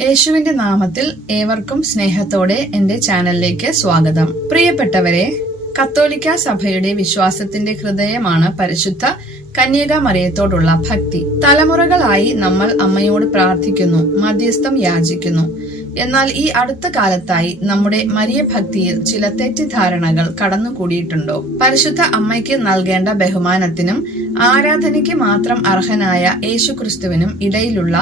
യേശുവിന്റെ നാമത്തിൽ ഏവർക്കും സ്നേഹത്തോടെ എന്റെ ചാനലിലേക്ക് സ്വാഗതം. പ്രിയപ്പെട്ടവരെ കത്തോലിക്ക സഭയുടെ വിശ്വാസത്തിന്റെ ഹൃദയമാണ് പരിശുദ്ധ കന്യക മറിയത്തോടുള്ള ഭക്തി. തലമുറകളായി നമ്മൾ അമ്മയോട് പ്രാർത്ഥിക്കുന്നു മധ്യസ്ഥം യാചിക്കുന്നു. എന്നാൽ ഈ അടുത്ത കാലത്തായി നമ്മുടെ മരിയ ഭക്തിയിൽ ചില തെറ്റിദ്ധാരണകൾ കടന്നുകൂടിയിട്ടുണ്ടോ? പരിശുദ്ധ അമ്മയ്ക്ക് നൽകേണ്ട ബഹുമാനത്തിനും ആരാധനയ്ക്ക് മാത്രം അർഹനായ യേശുക്രിസ്തുവിനും ഇടയിലുള്ള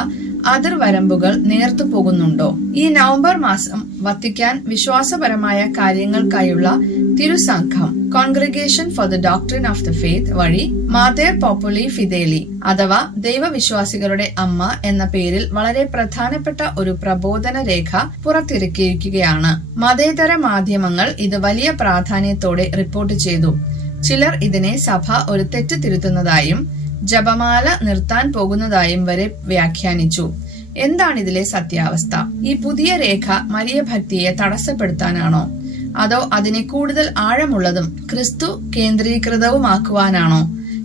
അതിർവരമ്പുകൾ നേർത്തു പോകുന്നുണ്ടോ? ഈ നവംബർ മാസം വത്തിക്കാൻ വിശ്വാസപരമായ കാര്യങ്ങൾക്കായുള്ള തിരുസംഘം congregation for the doctrine of the faith വഴി മാതേർ പോപ്പുലി ഫിദേലി അഥവാ ദൈവവിശ്വാസികളുടെ അമ്മ എന്ന പേരിൽ വളരെ പ്രധാനപ്പെട്ട ഒരു പ്രബോധന രേഖ പുറത്തിറക്കിയിരിക്കുകയാണ്. മതേതര മാധ്യമങ്ങൾ ഇത് വലിയ പ്രാധാന്യത്തോടെ റിപ്പോർട്ട് ചെയ്തു. ചിലർ ഇതിനെ സഭ ഒരു തെറ്റ് തിരുത്തുന്നതായും ജപമാല നിർത്താൻ പോകുന്നതായും വരെ വ്യാഖ്യാനിച്ചു. എന്താണ് ഇതിലെ സത്യാവസ്ഥ? ഈ പുതിയ രേഖ മരിയ ഭക്തിയെ തടസ്സപ്പെടുത്താനാണോ? അതോ അതിനെ കൂടുതൽ ആഴമുള്ളതും ക്രിസ്തു കേന്ദ്രീകൃതവുമാക്കുവാനാണോ?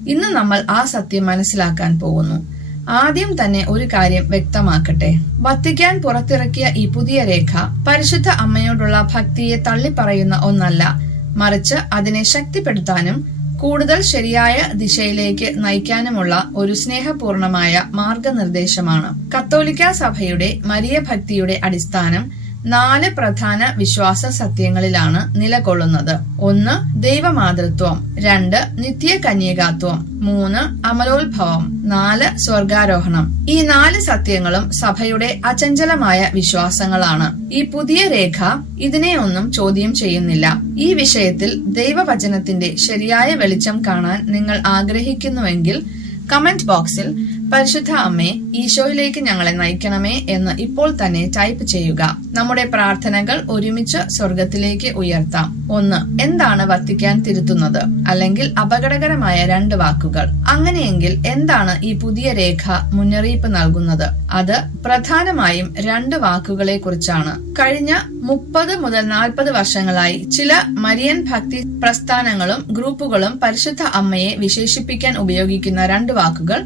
ഇന്ന് നമ്മൾ ആ സത്യം മനസ്സിലാക്കാൻ പോകുന്നു. ആദ്യം തന്നെ ഒരു കാര്യം വ്യക്തമാക്കട്ടെ. വത്തിക്കാൻ പുറത്തിറക്കിയ ഈ പുതിയ രേഖ പരിശുദ്ധ അമ്മയോടുള്ള ഭക്തിയെ തള്ളിപ്പറയുന്ന ഒന്നല്ല. മറിച്ച് അതിനെ ശക്തിപ്പെടുത്താനും കൂടുതൽ ശരിയായ ദിശയിലേക്ക് നയിക്കാനുമുള്ള ഒരു സ്നേഹപൂർണമായ മാർഗനിർദ്ദേശമാണ്. കത്തോലിക്ക സഭയുടെ മരിയ ഭക്തിയുടെ അടിസ്ഥാനം നാല് പ്രധാന വിശ്വാസ സത്യങ്ങളിലാണ് നിലകൊള്ളുന്നത്. ഒന്ന് ദൈവമാതൃത്വം. രണ്ട് നിത്യ കന്യകാത്വം. മൂന്ന് അമലോത്ഭവം. നാല് സ്വർഗാരോഹണം. ഈ നാല് സത്യങ്ങളും സഭയുടെ അചഞ്ചലമായ വിശ്വാസങ്ങളാണ്. ഈ പുതിയ രേഖ ഇതിനെ ഒന്നും ചോദ്യം ചെയ്യുന്നില്ല. ഈ വിഷയത്തിൽ ദൈവവചനത്തിന്റെ ശരിയായ വെളിച്ചം കാണാൻ നിങ്ങൾ ആഗ്രഹിക്കുന്നുവെങ്കിൽ കമന്റ് ബോക്സിൽ പരിശുദ്ധ അമ്മേ ഈശോയിലേക്ക് ഞങ്ങളെ നയിക്കണമേ എന്ന് ഇപ്പോൾ തന്നെ ടൈപ്പ് ചെയ്യുക. നമ്മുടെ പ്രാർത്ഥനകൾ ഒരുമിച്ച് സ്വർഗത്തിലേക്ക് ഉയർത്താം. ഒന്ന് എന്താണ് വത്തിക്കാൻ തിരുത്തുന്നത്? അല്ലെങ്കിൽ അപകടകരമായ രണ്ട് വാക്കുകൾ. അങ്ങനെയെങ്കിൽ എന്താണ് ഈ പുതിയ രേഖ മുന്നറിയിപ്പ് നൽകുന്നത്? അത് പ്രധാനമായും രണ്ട് വാക്കുകളെ കുറിച്ചാണ് കഴിഞ്ഞ മുപ്പത് മുതൽ നാൽപ്പത് വർഷങ്ങളായി ചില മരിയൻ ഭക്തി പ്രസ്ഥാനങ്ങളും ഗ്രൂപ്പുകളും പരിശുദ്ധ അമ്മയെ വിശേഷിപ്പിക്കാൻ ഉപയോഗിക്കുന്ന രണ്ട് വാക്കുകൾ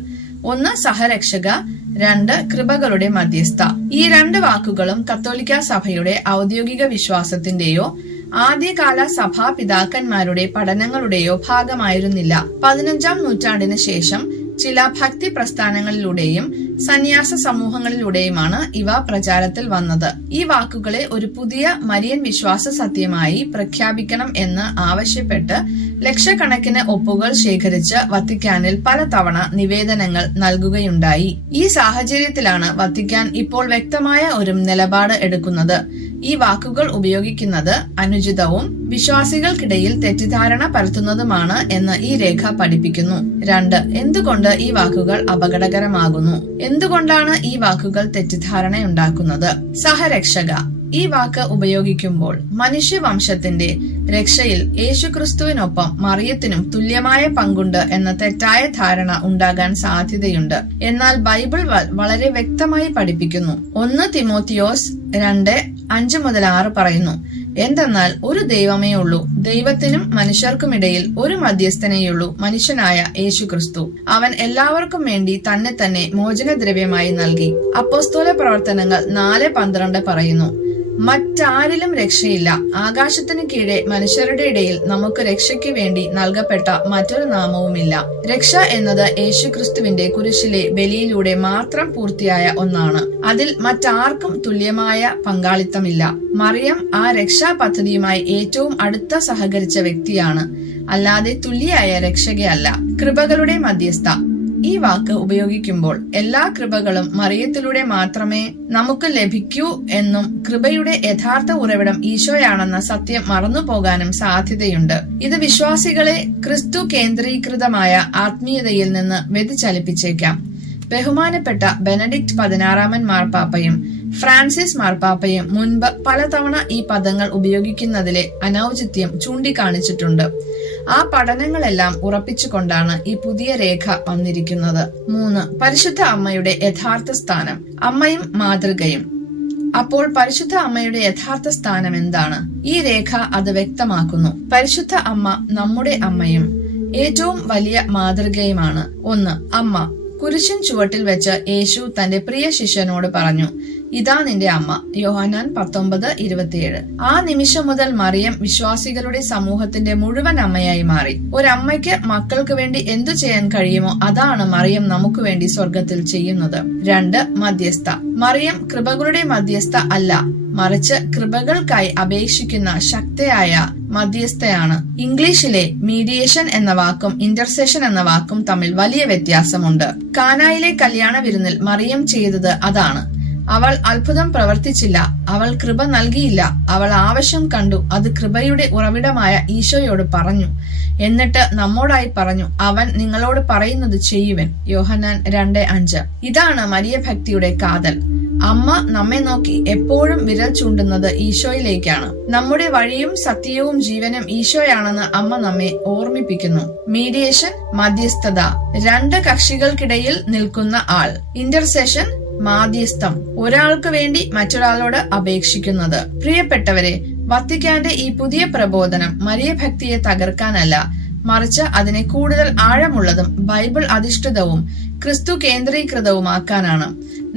ഒന്ന് സഹരക്ഷക രണ്ട് കൃപകളുടെ മധ്യസ്ഥ. ഈ രണ്ട് വാക്കുകളും കത്തോലിക്ക സഭയുടെ ഔദ്യോഗിക വിശ്വാസത്തിന്റെയോ ആദ്യകാല സഭാ പിതാക്കന്മാരുടെ പഠനങ്ങളുടെയോ ഭാഗമായിരുന്നില്ല. പതിനഞ്ചാം നൂറ്റാണ്ടിന് ശേഷം ചില ഭക്തി പ്രസ്ഥാനങ്ങളിലൂടെയും സന്യാസ സമൂഹങ്ങളിലൂടെയുമാണ് ഇവ പ്രചാരത്തിൽ വന്നത്. ഈ വാക്കുകളെ ഒരു പുതിയ മരിയൻ വിശ്വാസ സത്യമായി പ്രഖ്യാപിക്കണം എന്ന് ആവശ്യപ്പെട്ട് ലക്ഷക്കണക്കിന് ഒപ്പുകൾ ശേഖരിച്ച് വത്തിക്കാനിൽ പലതവണ നിവേദനങ്ങൾ നൽകുകയുണ്ടായി. ഈ സാഹചര്യത്തിലാണ് വത്തിക്കാൻ ഇപ്പോൾ വ്യക്തമായ ഒരു നിലപാട് എടുക്കുന്നത്. ഈ വാക്കുകൾ ഉപയോഗിക്കുന്നത് അനുചിതവും വിശ്വാസികൾക്കിടയിൽ തെറ്റിദ്ധാരണ പരത്തുന്നതുമാണ് എന്ന് ഈ രേഖ പഠിപ്പിക്കുന്നു. രണ്ട് എന്തുകൊണ്ട് ഈ വാക്കുകൾ അപകടകരമാകുന്നു? എന്തുകൊണ്ടാണ് ഈ വാക്കുകൾ തെറ്റിദ്ധാരണയുണ്ടാക്കുന്നത്? സഹരക്ഷക ഈ വാക്ക് ഉപയോഗിക്കുമ്പോൾ മനുഷ്യവംശത്തിന്റെ രക്ഷയിൽ യേശുക്രിസ്തുവിനൊപ്പം മറിയത്തിനും തുല്യമായ പങ്കുണ്ട് എന്ന തെറ്റായ ധാരണ ഉണ്ടാകാൻ സാധ്യതയുണ്ട്. എന്നാൽ ബൈബിൾ വളരെ വ്യക്തമായി പഠിപ്പിക്കുന്നു. ഒന്ന് തിമോത്തിയോസ് രണ്ട് അഞ്ച് മുതൽ ആറ് പറയുന്നു എന്തെന്നാൽ ഒരു ദൈവമേ ഉള്ളൂ ദൈവത്തിനും മനുഷ്യർക്കുമിടയിൽ ഒരു മധ്യസ്ഥനേയുള്ളൂ മനുഷ്യനായ യേശുക്രിസ്തു. അവൻ എല്ലാവർക്കും വേണ്ടി തന്നെ തന്നെ മോചനദ്രവ്യമായി നൽകി. അപ്പോസ്തോല പ്രവർത്തനങ്ങൾ നാല് പന്ത്രണ്ട് പറയുന്നു മറ്റാരിലും രക്ഷയില്ല. ആകാശത്തിന് കീഴെ മനുഷ്യരുടെ ഇടയിൽ നമുക്ക് രക്ഷയ്ക്ക് വേണ്ടി നൽകപ്പെട്ട മറ്റൊരു നാമവുമില്ല. രക്ഷ എന്നത് യേശുക്രിസ്തുവിന്റെ കുരിശിലെ ബലിയിലൂടെ മാത്രം പൂർത്തിയായ ഒന്നാണ്. അതിൽ മറ്റാർക്കും തുല്യമായ പങ്കാളിത്തമില്ല. മറിയം ആ രക്ഷാ പദ്ധതിയുമായി ഏറ്റവും അടുത്ത സഹകരിച്ച വ്യക്തിയാണ്. അല്ലാതെ തുല്യായ രക്ഷകയല്ല. കൃപകളുടെ മധ്യസ്ഥ. ഈ വാക്ക് ഉപയോഗിക്കുമ്പോൾ എല്ലാ കൃപകളും മറിയത്തിലൂടെ മാത്രമേ നമുക്ക് ലഭിക്കൂ എന്നും കൃപയുടെ യഥാർത്ഥ ഉറവിടം ഈശോയാണെന്ന സത്യം മറന്നുപോകാനും സാധ്യതയുണ്ട്. ഇത് വിശ്വാസികളെ ക്രിസ്തു കേന്ദ്രീകൃതമായ ആത്മീയതയിൽ നിന്ന് വ്യതിചലിപ്പിച്ചേക്കാം. ബഹുമാനപ്പെട്ട ബെനഡിക്ട് പതിനാറാമൻ മാർപ്പാപ്പയും ഫ്രാൻസിസ് മാർപ്പാപ്പയും മുൻപ് പലതവണ ഈ പദങ്ങൾ ഉപയോഗിക്കുന്നതിലെ അനൌചിത്യം ചൂണ്ടിക്കാണിച്ചിട്ടുണ്ട്. ആ പഠനങ്ങളെല്ലാം ഉറപ്പിച്ചുകൊണ്ടാണ് ഈ പുതിയ രേഖ വന്നിരിക്കുന്നത്. മൂന്ന് പരിശുദ്ധ അമ്മയുടെ യഥാർത്ഥ സ്ഥാനം അമ്മയും മാതൃകയും. അപ്പോൾ പരിശുദ്ധ അമ്മയുടെ യഥാർത്ഥ സ്ഥാനം എന്താണ്? ഈ രേഖ അത് വ്യക്തമാക്കുന്നു. പരിശുദ്ധ അമ്മ നമ്മുടെ അമ്മയും ഏറ്റവും വലിയ മാതൃകയുമാണ്. ഒന്ന് അമ്മ കുരിശൻ ചുവട്ടിൽ വെച്ച് യേശു തന്റെ പ്രിയ ശിഷ്യനോട് പറഞ്ഞു ഇതാ നിന്റെ അമ്മ. യോഹനാൻ പത്തൊമ്പത് ഇരുപത്തിയേഴ്. ആ നിമിഷം മുതൽ മറിയം വിശ്വാസികളുടെ സമൂഹത്തിന്റെ മുഴുവൻ അമ്മയായി മാറി. ഒരമ്മയ്ക്ക് മക്കൾക്ക് വേണ്ടി എന്തു ചെയ്യാൻ കഴിയുമോ അതാണ് മറിയം നമുക്ക് വേണ്ടി സ്വർഗത്തിൽ ചെയ്യുന്നത്. രണ്ട് മധ്യസ്ഥ. മറിയം കൃപകളുടെ മധ്യസ്ഥ അല്ല. മറിച്ച് കൃപകൾക്കായി അപേക്ഷിക്കുന്ന ശക്തയായ മധ്യസ്ഥയാണ്. ഇംഗ്ലീഷിലെ മീഡിയേഷൻ എന്ന വാക്കും ഇന്റർസെഷൻ എന്ന വാക്കും തമ്മിൽ വലിയ വ്യത്യാസമുണ്ട്. കാനായിലെ കല്യാണ വിരുന്നിൽ മറിയം ചെയ്തത് അതാണ്. അവൾ അത്ഭുതം പ്രവർത്തിച്ചില്ല. അവൾ കൃപ നൽകിയില്ല. അവൾ ആവശ്യം കണ്ടു. അത് കൃപയുടെ ഉറവിടമായ ഈശോയോട് പറഞ്ഞു. എന്നിട്ട് നമ്മോടായി പറഞ്ഞു അവൻ നിങ്ങളോട് പറയുന്നത് ചെയ്യുവൻ. യോഹനാൻ രണ്ട് അഞ്ച്. ഇതാണ് മരിയ ഭക്തിയുടെ കാതൽ. അമ്മ നമ്മെ നോക്കി എപ്പോഴും വിരൽ ചൂണ്ടുന്നത് ഈശോയിലേക്കാണ്. നമ്മുടെ വഴിയും സത്യവും ജീവനും ഈശോയാണെന്ന് അമ്മ നമ്മെ ഓർമ്മിപ്പിക്കുന്നു. മീഡിയേഷൻ മധ്യസ്ഥത. രണ്ട് കക്ഷികൾക്കിടയിൽ നിൽക്കുന്ന ആൾ. ഇന്റർസെഷൻ മാധ്യസ്ഥം ഒരാൾക്ക് വേണ്ടി മറ്റൊരാളോട് അപേക്ഷിക്കുന്നത്. പ്രിയപ്പെട്ടവരെ വത്തിക്കാന്റെ ഈ പുതിയ പ്രബോധനം മരിയ ഭക്തിയെ തകർക്കാനല്ല. മറിച്ച് അതിനെ കൂടുതൽ ആഴമുള്ളതും ബൈബിൾ അധിഷ്ഠിതവും ക്രിസ്തു കേന്ദ്രീകൃതവുമാക്കാനാണ്.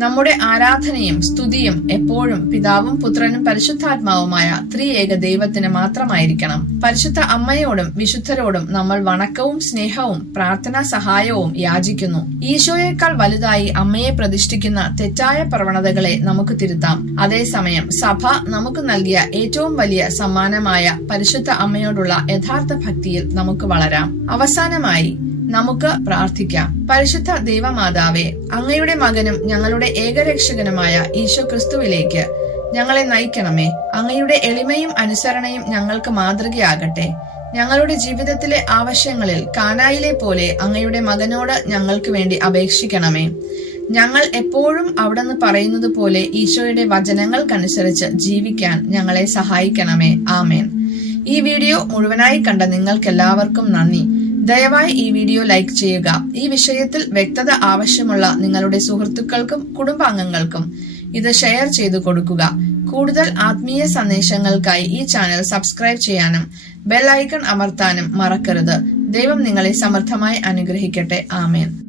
നമ്മുടെ ആരാധനയും സ്തുതിയും എപ്പോഴും പിതാവും പുത്രനും പരിശുദ്ധാത്മാവുമായ ത്രിയേക ദൈവത്തിന് മാത്രമായിരിക്കണം. പരിശുദ്ധ അമ്മയോടും വിശുദ്ധരോടും നമ്മൾ വണക്കവും സ്നേഹവും പ്രാർത്ഥനാ സഹായവും യാചിക്കുന്നു. ഈശോയേക്കാൾ വലുതായി അമ്മയെ പ്രതിഷ്ഠിക്കുന്ന തെറ്റായ പ്രവണതകളെ നമുക്ക് തിരുത്താം. അതേസമയം സഭ നമുക്ക് നൽകിയ ഏറ്റവും വലിയ സമ്മാനമായ പരിശുദ്ധ അമ്മയോടുള്ള യഥാർത്ഥ ഭക്തിയിൽ നമുക്ക് വളരാം. അവസാനമായി നമുക്ക് പ്രാർത്ഥിക്കാം. പരിശുദ്ധ ദൈവമാതാവേ അങ്ങയുടെ മകനും ഞങ്ങളുടെ ഏകരക്ഷകനുമായ ഈശോ ക്രിസ്തുവിലേക്ക് ഞങ്ങളെ നയിക്കണമേ. അങ്ങയുടെ എളിമയും അനുസരണയും ഞങ്ങൾക്ക് മാതൃകയാകട്ടെ. ഞങ്ങളുടെ ജീവിതത്തിലെ ആവശ്യങ്ങളിൽ കാനായിലെ പോലെ അങ്ങയുടെ മകനോട് ഞങ്ങൾക്ക് വേണ്ടി അപേക്ഷിക്കണമേ. ഞങ്ങൾ എപ്പോഴും അവിടെന്ന് പറയുന്നത് പോലെ ഈശോയുടെ വചനങ്ങൾക്കനുസരിച്ച് ജീവിക്കാൻ ഞങ്ങളെ സഹായിക്കണമേ. ആമേൻ. ഈ വീഡിയോ മുഴുവനായി കണ്ട നിങ്ങൾക്കെല്ലാവർക്കും നന്ദി. ദയവായി ഈ വീഡിയോ ലൈക്ക് ചെയ്യുക. ഈ വിഷയത്തിൽ വ്യക്തത ആവശ്യമുള്ള നിങ്ങളുടെ സുഹൃത്തുക്കൾക്കും കുടുംബാംഗങ്ങൾക്കും ഇത് ഷെയർ ചെയ്തു കൊടുക്കുക. കൂടുതൽ ആത്മീയ സന്ദേശങ്ങൾക്കായി ഈ ചാനൽ സബ്സ്ക്രൈബ് ചെയ്യാനും ബെൽ ഐക്കൺ അമർത്താനും മറക്കരുത്. ദൈവം നിങ്ങളെ സമർത്ഥമായി അനുഗ്രഹിക്കട്ടെ. ആമേൻ.